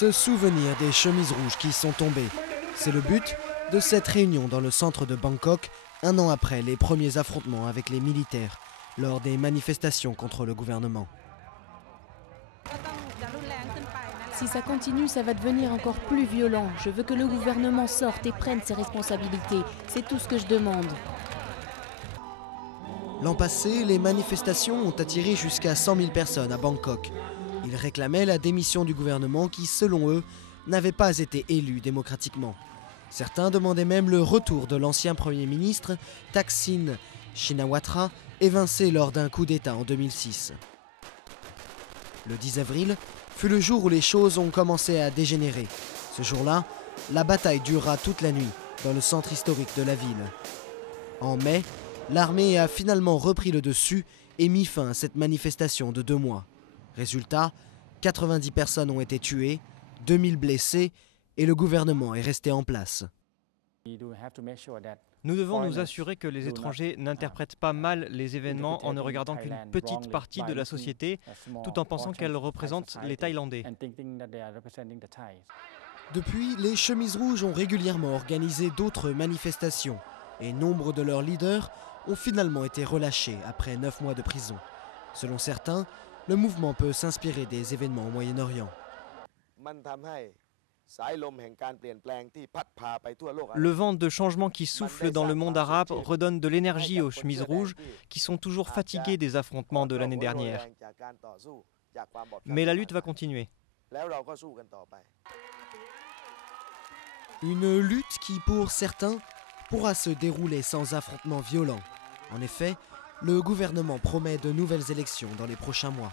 Se souvenir des chemises rouges qui sont tombées. C'est le but de cette réunion dans le centre de Bangkok, un an après les premiers affrontements avec les militaires lors des manifestations contre le gouvernement. Si ça continue, ça va devenir encore plus violent. Je veux que le gouvernement sorte et prenne ses responsabilités. C'est tout ce que je demande. L'an passé, les manifestations ont attiré jusqu'à 100 000 personnes à Bangkok. Ils réclamaient la démission du gouvernement qui, selon eux, n'avait pas été élu démocratiquement. Certains demandaient même le retour de l'ancien Premier ministre Thaksin Shinawatra, évincé lors d'un coup d'État en 2006. Le 10 avril fut le jour où les choses ont commencé à dégénérer. Ce jour-là, la bataille durera toute la nuit dans le centre historique de la ville. En mai, l'armée a finalement repris le dessus et mis fin à cette manifestation de 2 mois. Résultat, 90 personnes ont été tuées, 2000 blessés et le gouvernement est resté en place. Nous devons nous assurer que les étrangers n'interprètent pas mal les événements en ne regardant qu'une petite partie de la société, tout en pensant qu'elle représente les Thaïlandais. Depuis, les chemises rouges ont régulièrement organisé d'autres manifestations et nombre de leurs leaders ont finalement été relâchés après 9 mois de prison. Selon certains, le mouvement peut s'inspirer des événements au Moyen-Orient. Le vent de changement qui souffle dans le monde arabe redonne de l'énergie aux chemises rouges qui sont toujours fatiguées des affrontements de l'année dernière. Mais la lutte va continuer. Une lutte qui, pour certains, pourra se dérouler sans affrontements violents. En effet, le gouvernement promet de nouvelles élections dans les prochains mois.